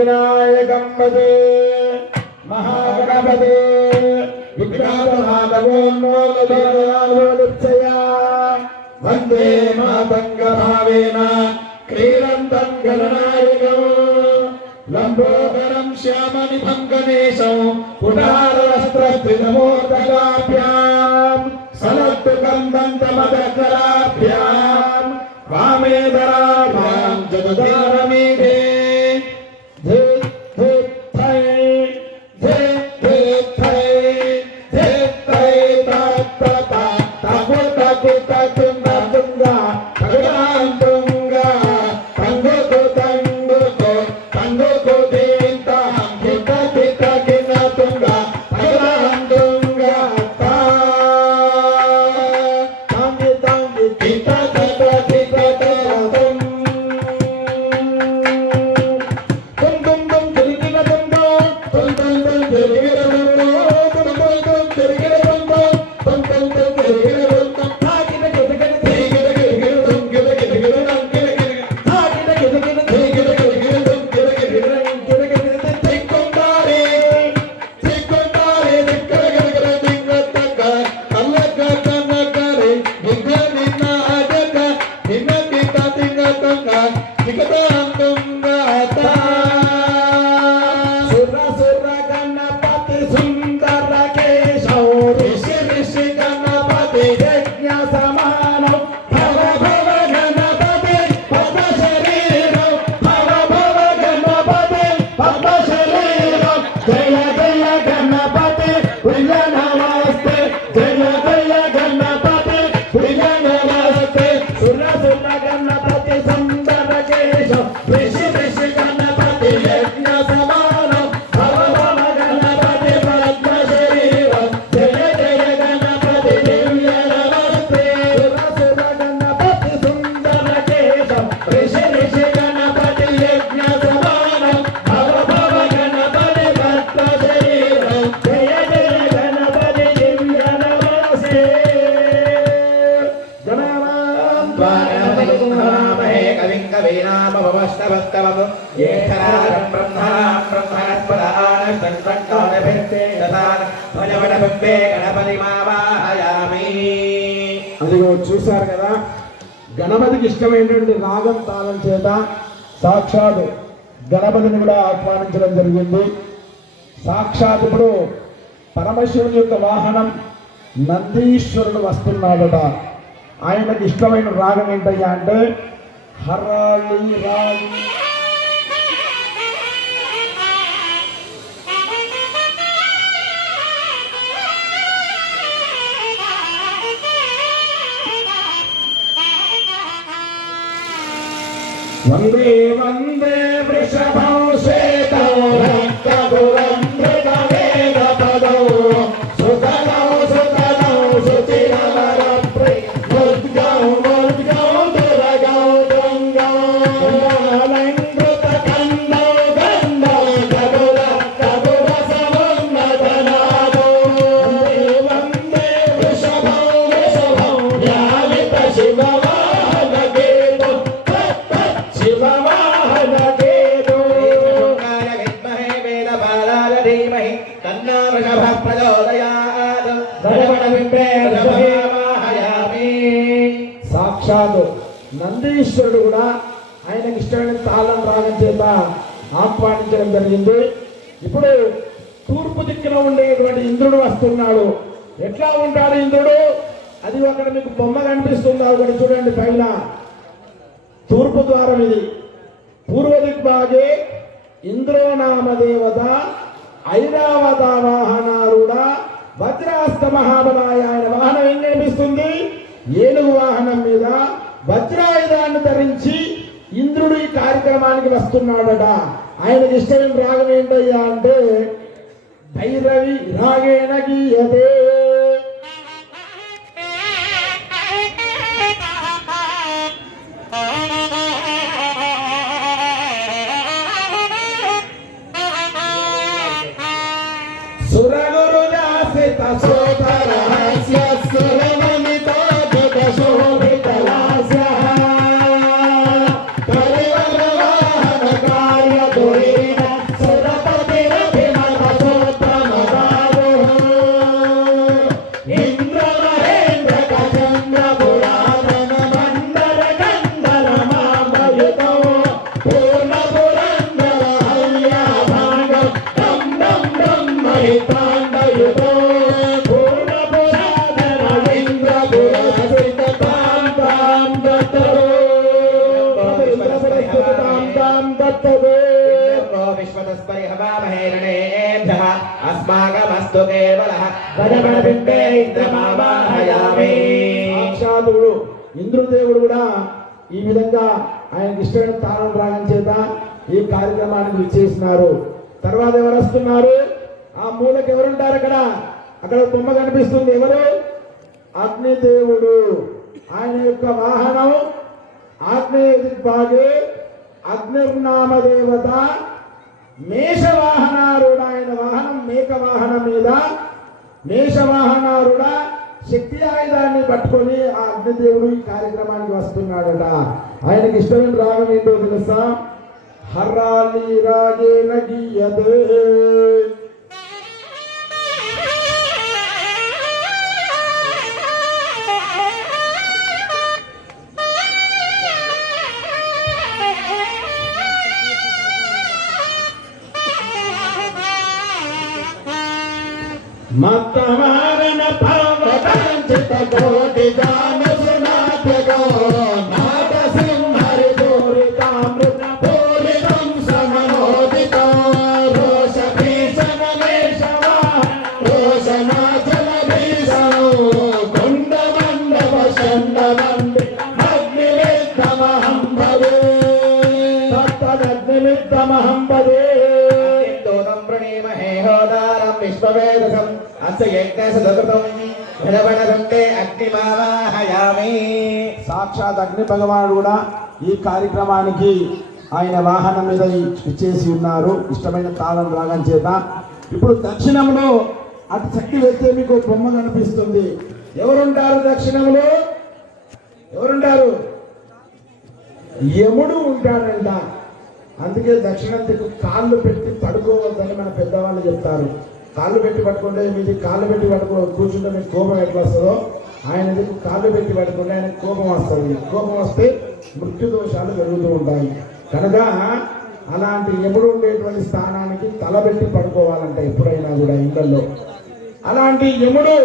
వినాయకం వదే మహాగణపదే విఘ్నాథమాధవోన్మోదయ వందే మాతంగ క్రీడంతం గణనాయకం లంబోదరం శ్యామనిభం గణేశం పుటారస్త్రమోదగాభ్యాం సలత్తు కందంతమదకరాభ్యాం వామేదరాభ్యాం జగదా తికతాంతుంగతా సుర సుర గణపతి సుందర కేశవ ఋషి ఋషి గణపతి యజ్ఞ సమానం. భవ భవ గణపతి పద శరీరం. భవ భవ గణపతి పద శరీరం. జయ జయ గణపతి ప్రియ అదిగో చూశారు కదా? గణపతికి ఇష్టమైనటువంటి రాగం తాళం చేత సాక్షాత్ గణపతిని కూడా ఆహ్వానించడం జరిగింది. సాక్షాత్ ఇప్పుడు పరమశివుని యొక్క వాహనం నందీశ్వరుడు వస్తున్నాడట. ఆయనకి ఇష్టమైన రాగం ఏంటయ్యా అంటే హరాళి రాళి వందే వందే వృషభం శ్వేతో సాక్షాత్ నందీశ్వరుడు కూడా ఆయనకి ఇష్టమైన తాళం రాగం చేత ఆహ్వానించడం జరిగింది. ఇప్పుడు తూర్పు దిక్కున ఉండేటువంటి ఇంద్రుడు వస్తున్నాడు. ఎట్లా ఉంటాడు ఇంద్రుడు? అది అక్కడ మీకు బొమ్మ కనిపిస్తుంది. ఒకటి చూడండి పైన. తూర్పు ద్వారం ఇది. పూర్వ దిగ్భాగే ఇంద్రో నామదేవత ఐరావత వాహనారుడ వజ్రాస్త మహాబలాయ ఆయన వాహనం ఏం కనిపిస్తుంది? ఏనుగు వాహనం మీద వజ్రాయుధాన్ని ధరించి ఇంద్రుడు ఈ కార్యక్రమానికి వస్తున్నాడట. ఆయనకి ఇష్టమైన రాగం ఏంటయ్యా అంటే భైరవి రాగేణ గీయతే अस्माकमस्तु సాక్షాతుడు ఇంద్రదేవుడు కూడా ఈ విధంగా ఆయన ఇష్టమైన తాళం రాగం చేత ఈ కార్యక్రమాన్ని చేసినారు తర్వాత ఎవరు వస్తున్నారు? ఆ మూలకి ఎవరుంటారు అక్కడ? అక్కడ బొమ్మ కనిపిస్తుంది. ఎవరు? అగ్నిదేవుడు. ఆయన యొక్క వాహనం ఆగ్నేయ దిగ్భాగే అగ్నిర్నామ దేవత. మేషవాహనారుడ ఆయన వాహనం మేక వాహనం మీద. మేషవాహనారుడ శక్తి ఆయుధాన్ని పట్టుకొని ఆ అగ్నిదేవుడు ఈ కార్యక్రమానికి వస్తున్నాడట. ఆయనకి ఇష్టమైన రాగం ఏంటో తెలుసా? హర్రాలి రాగేన గీయదే మత్తవారణ పావకంచిత కోటి దాన సునాథగో నాట సంహరి పూరితామృత పూరితం సమనోదిత రోష భీషణ మేషవా రోషనాచల భీషణో కొండ మండవ చండ ప్రణీమహే హోదా విశ్వవేదసం అంత యజ్ఞసదృతం అగ్ని అగ్నిమావాహయామి సాక్షాత్ అగ్ని భగవానుడు కూడా ఈ కార్యక్రమానికి ఆయన వాహనం మీద ఇచ్చేసి ఉన్నారు. ఇష్టమైన తాళం రాగం చేత. ఇప్పుడు దక్షిణంలో అటు శక్తి వెళ్తే మీకు బొమ్మ కనిపిస్తుంది. ఎవరుంటారు దక్షిణంలో? ఎవరుంటారు? యముడు ఉంటాడంట. అందుకే దక్షిణం దిక్కు కాళ్ళు పెట్టి పడుకోవద్దని మన పెద్దవాళ్ళు చెప్తారు. కాళ్ళు పెట్టి పట్టుకుంటే మీది కాళ్ళు పెట్టి పట్టుకో కూర్చుంటే మీకు కోపం ఎట్లా వస్తుందో ఆయన దగ్గర కాళ్ళు పెట్టి పట్టుకుంటే ఆయన కోపం వస్తుంది. కోపం వస్తే మృత్యు దోషాలు జరుగుతూ ఉంటాయి. కనుక అలాంటి ఎప్పుడు ఉండేటువంటి స్థానానికి తల పెట్టి పడుకోవాలంట ఎప్పుడైనా కూడా ఇళ్ళల్లో అలాంటి యముడు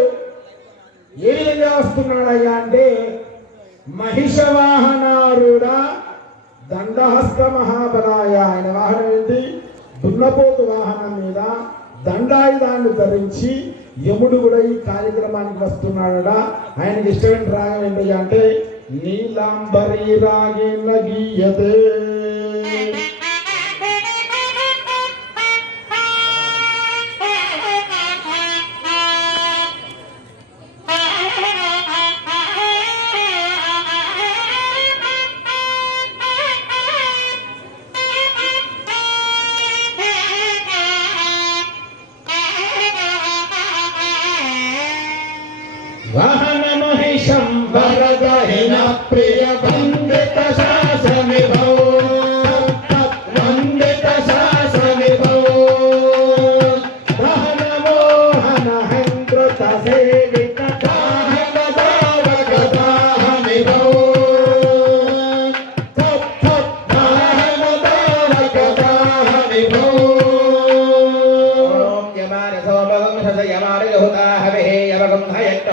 ఏ విధంగా వస్తున్నాడయ్యా అంటే మహిష వాహనారుడా దండహస్త మహాబలాయ. ఆయన వాహనం ఏంటి? దున్నపోతు వాహనం మీద దండాయుధాన్ని ధరించి యముడు కూడా ఈ కార్యక్రమానికి వస్తున్నాడట ఆయనకి ఇష్టమైన రాగం ఏంటయ్యా అంటే నీలాంబరి రాగేన గీయతే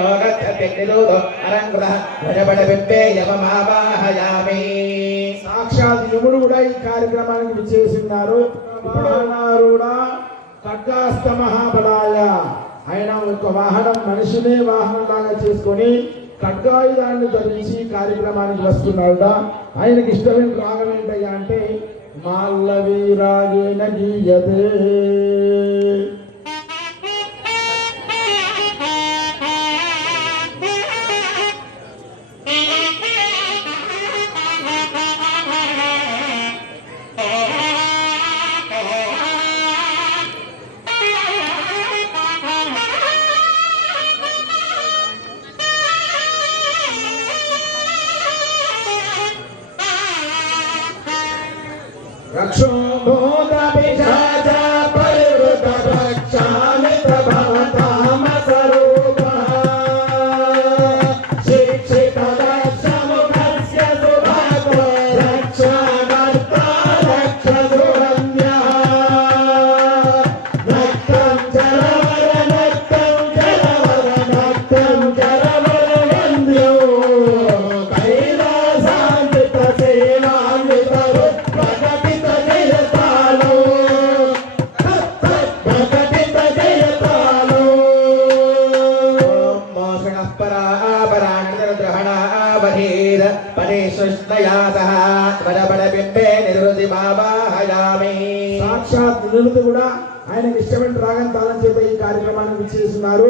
గచ్చతిరోధ అరంగ్రహ భజబడ బిబ్బే యమమావాహయామి సాక్షాత్ యముడు కూడా ఈ కార్యక్రమానికి విచ్చేసినారు. వాహనారుడా ఖడ్గాస్త మహాబలాయ. ఆయన ఒక వాహనం మనిషినే వాహనంలాగా చేసుకొని ఖడ్గాయుధాన్ని ధరించి కార్యక్రమానికి వస్తున్నాడు ఆయనకి ఇష్టమైన రాగం అంటే మాల్లవీ గీయదే ముందు కూడా ఆయనకి ఇష్టమైన రాగం తాళం చేత ఈ కార్యక్రమాన్ని విచ్చేస్తున్నారు.